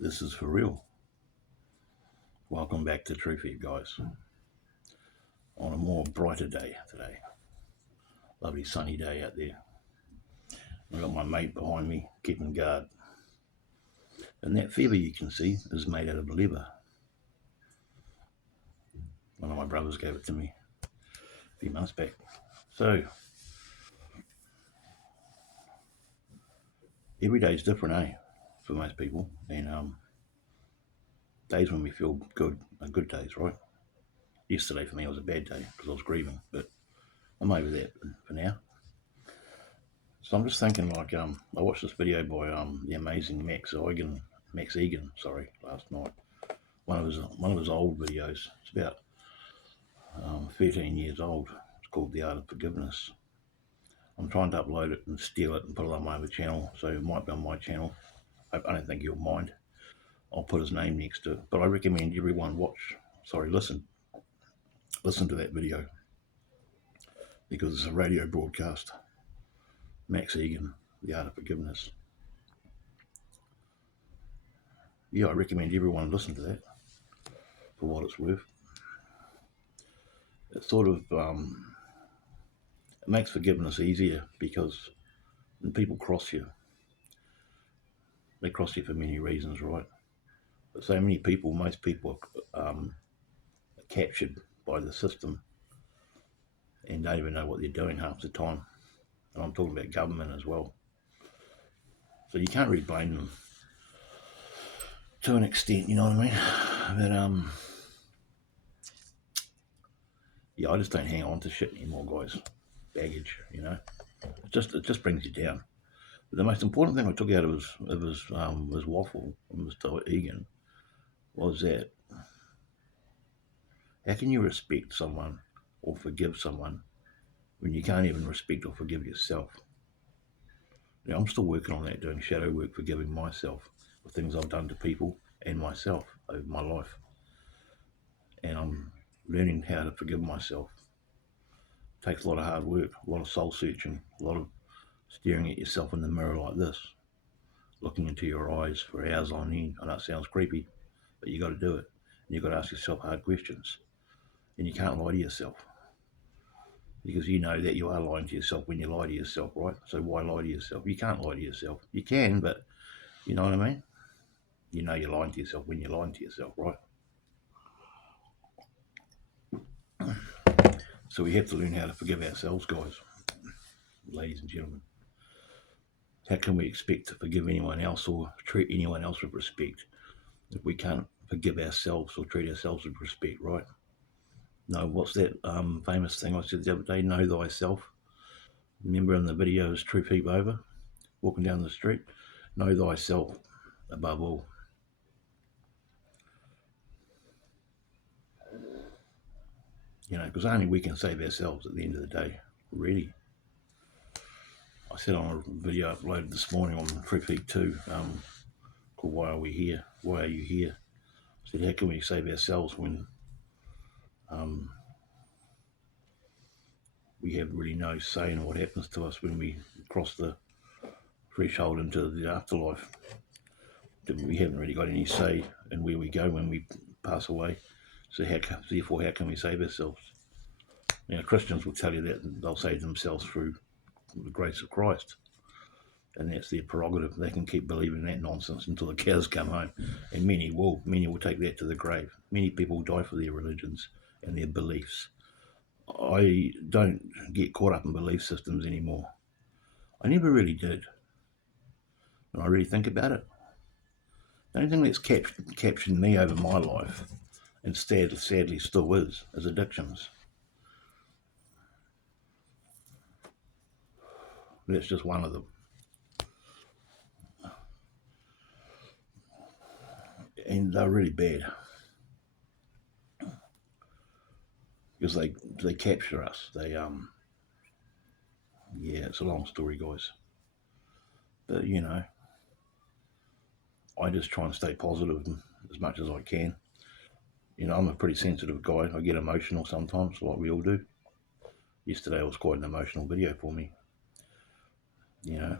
This is for real. Welcome back to True, guys. On a more brighter day today. Lovely sunny day out there. I've got my mate behind me keeping guard. And that feather you can see is made out of leather. One of my brothers gave it to me a few months back. So, every day is different, for most people. And days when we feel good are good days, right? Yesterday for me was a bad day because I was grieving, but I'm over that for now. So I'm just thinking, I watched this video by the amazing Max Egan, last night. One of his old videos. It's about 13 years old. It's called The Art of Forgiveness. I'm trying to upload it and steal it and put it on my other channel, so it might be on my channel. I don't think you'll mind. I'll put his name next to it. But I recommend everyone listen to that video, because it's a radio broadcast. Max Egan, The Art of Forgiveness. Yeah, I recommend everyone listen to that for what it's worth. It sort of it makes forgiveness easier, because when people cross you, they cross you for many reasons, right? But so many people, most people are captured by the system and don't even know what they're doing half the time. And I'm talking about government as well. So you can't really blame them to an extent, you know what I mean? But yeah, I just don't hang on to shit anymore, guys. Baggage, you know. It just brings you down. But the most important thing I took out of his waffle from Mr. Egan was that how can you respect someone or forgive someone when you can't even respect or forgive yourself? Now, I'm still working on that, doing shadow work, forgiving myself for things I've done to people and myself over my life. And I'm learning how to forgive myself. It takes a lot of hard work, a lot of soul searching, a lot of staring at yourself in the mirror like this, looking into your eyes for hours on end. I know it sounds creepy, but you got to do it. And you've got to ask yourself hard questions. And you can't lie to yourself, because you know that you are lying to yourself when you lie to yourself, right? So why lie to yourself? You can't lie to yourself. You can, but you know what I mean? You know you're lying to yourself when you're lying to yourself, right? So we have to learn how to forgive ourselves, guys, ladies and gentlemen. How can we expect to forgive anyone else or treat anyone else with respect if we can't forgive ourselves or treat ourselves with respect, right? No, what's that famous thing I said the other day? Know thyself. Remember in the videos, True Peep Over, walking down the street? Know thyself above all. You know, because only we can save ourselves at the end of the day, really. I said on a video uploaded this morning on True Peep 2, called Why Are We Here? Why Are You Here? I said, how can we save ourselves when we have really no say in what happens to us when we cross the threshold into the afterlife? We haven't really got any say in where we go when we pass away. So therefore, how can we save ourselves? Now, Christians will tell you that they'll save themselves through the grace of Christ. And that's their prerogative. They can keep believing that nonsense until the cows come home. And many will take that to the grave. Many people die for their religions and their beliefs. I don't get caught up in belief systems anymore. I never really did. When I really think about it, the only thing that's captured me over my life, and sadly still is addictions. That's just one of them. And they're really bad, because they capture us. It's a long story, guys. But you know, I just try and stay positive as much as I can. You know, I'm a pretty sensitive guy. I get emotional sometimes, like we all do. Yesterday was quite an emotional video for me. You know,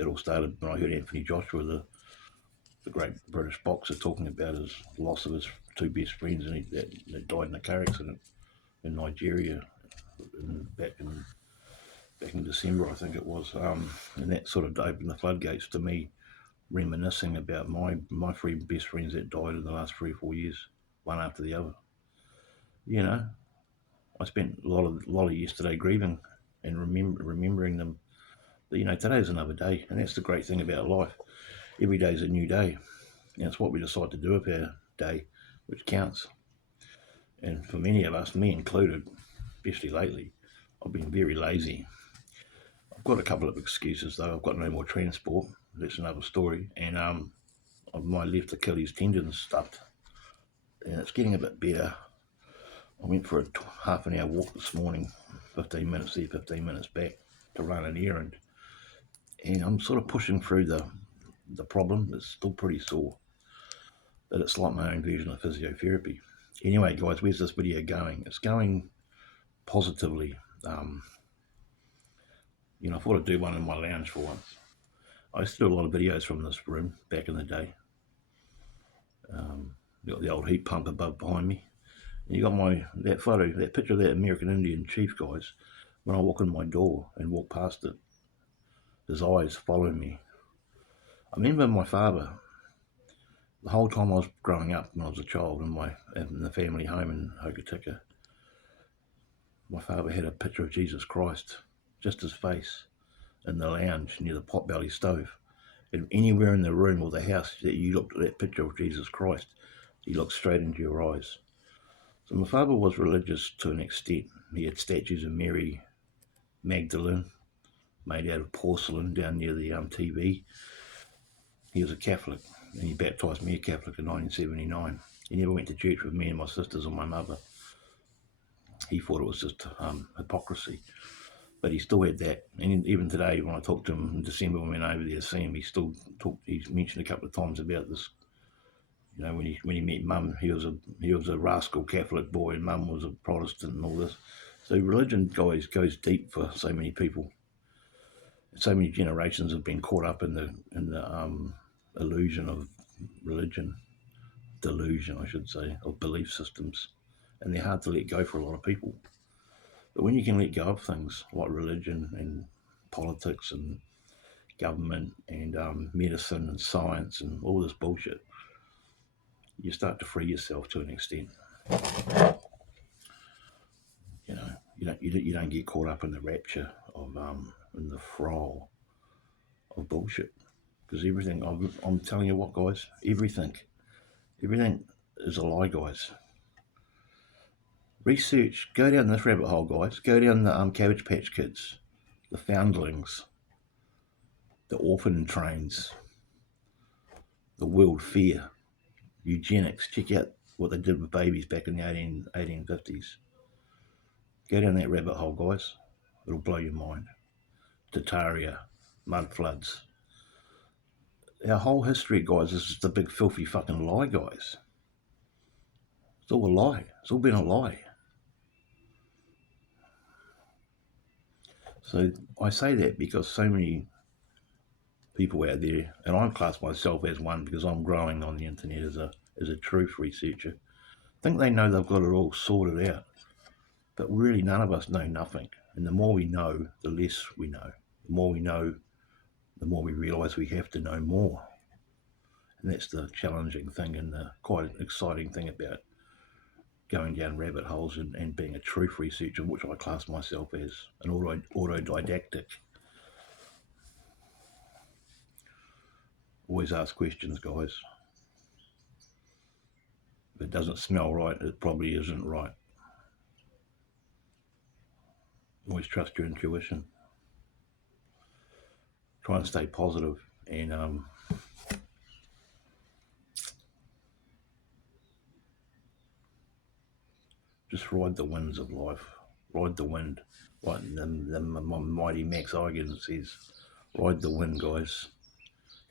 it all started when I heard Anthony Joshua, the great British boxer, talking about his loss of his two best friends, and that died in a car accident in Nigeria back in December, I think it was. And that sort of opened the floodgates to me reminiscing about my three best friends that died in the last 3 or 4 years, one after the other. You know, I spent a lot of yesterday grieving and remembering them. But, today's another day, and that's the great thing about life. Every day's a new day, and it's what we decide to do with our day which counts. And for many of us, me included, especially lately, I've been very lazy. I've got a couple of excuses though. I've got no more transport. That's another story. And my left Achilles tendon's stuffed, and it's getting a bit better. I went for a half an hour walk this morning, 15 minutes there, 15 minutes back, to run an errand. And I'm sort of pushing through the problem. It's still pretty sore, but it's like my own version of physiotherapy. Anyway, guys, where's this video going? It's going positively. I thought I'd do one in my lounge for once. I used to do a lot of videos from this room back in the day. Got the old heat pump above behind me. And you got that picture of that American Indian chief, guys. When I walk in my door and walk past it, his eyes follow me. I remember my father, the whole time I was growing up when I was a child in the family home in Hokitika, my father had a picture of Jesus Christ, just his face, in the lounge near the potbelly stove. And anywhere in the room or the house that you looked at that picture of Jesus Christ, he looked straight into your eyes. So my father was religious to an extent. He had statues of Mary Magdalene made out of porcelain down near the TV. He was a Catholic, and he baptised me a Catholic in 1979. He never went to church with me and my sisters or my mother. He thought it was just hypocrisy. But he still had that. And even today, when I talked to him in December when we went over there to see him, he's mentioned a couple of times about this. When he met Mum, he was a rascal Catholic boy, and Mum was a Protestant and all this. So religion, guys, goes deep for so many people. So many generations have been caught up in the illusion of religion, delusion, I should say, of belief systems, and they're hard to let go for a lot of people. But when you can let go of things like religion and politics and government and medicine and science and all this bullshit, you start to free yourself to an extent. You don't get caught up in the rapture of in the thrall of bullshit, because everything, I'm telling you what, guys, everything is a lie, guys. Research, go down this rabbit hole, guys. Go down the Cabbage Patch Kids, the foundlings, the orphan trains, the world fair, eugenics. Check out what they did with babies back in the 1850s. Go down that rabbit hole, guys. It'll blow your mind. Tartaria, mud floods. Our whole history, guys, is just a big filthy fucking lie, guys. It's all a lie. It's all been a lie. So I say that because so many people out there, and I class myself as one because I'm growing on the internet as a truth researcher, think they know they've got it all sorted out. But really, none of us know nothing. And the more we know, the less we know. The more we know, the more we realise we have to know more. And that's the challenging thing and the quite exciting thing about going down rabbit holes and being a truth researcher, which I class myself as an autodidactic. Always ask questions, guys. If it doesn't smell right, it probably isn't right. Always trust your intuition. Try and stay positive and just ride the winds of life. Ride the wind. Like the mighty Max Igan says, ride the wind, guys.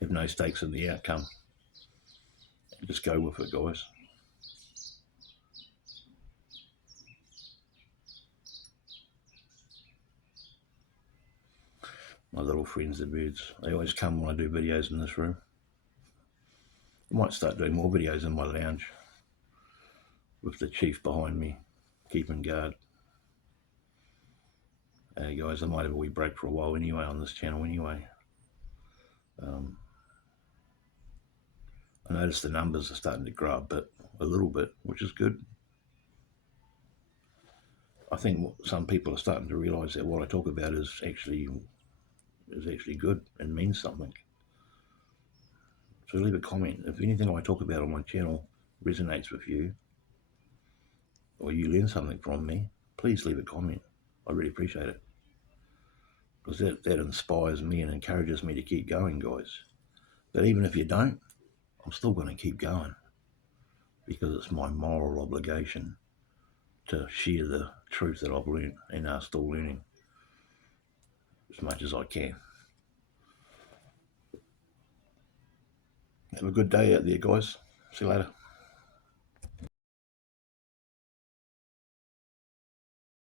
Have no stakes in the outcome. Just go with it, guys. My little friends, the birds, they always come when I do videos in this room. I might start doing more videos in my lounge with the chief behind me, keeping guard. Guys, I might have a wee break for a while anyway on this channel anyway. I noticed the numbers are starting to grow a little bit, which is good. I think some people are starting to realise that what I talk about is actually good and means something. So leave a comment. If anything I talk about on my channel resonates with you, or you learn something from me, please leave a comment. I really appreciate it. Because that inspires me and encourages me to keep going, guys. But even if you don't, I'm still going to keep going. Because it's my moral obligation to share the truth that I've learned and are still learning as much as I can. Have a good day out there, guys. See you later.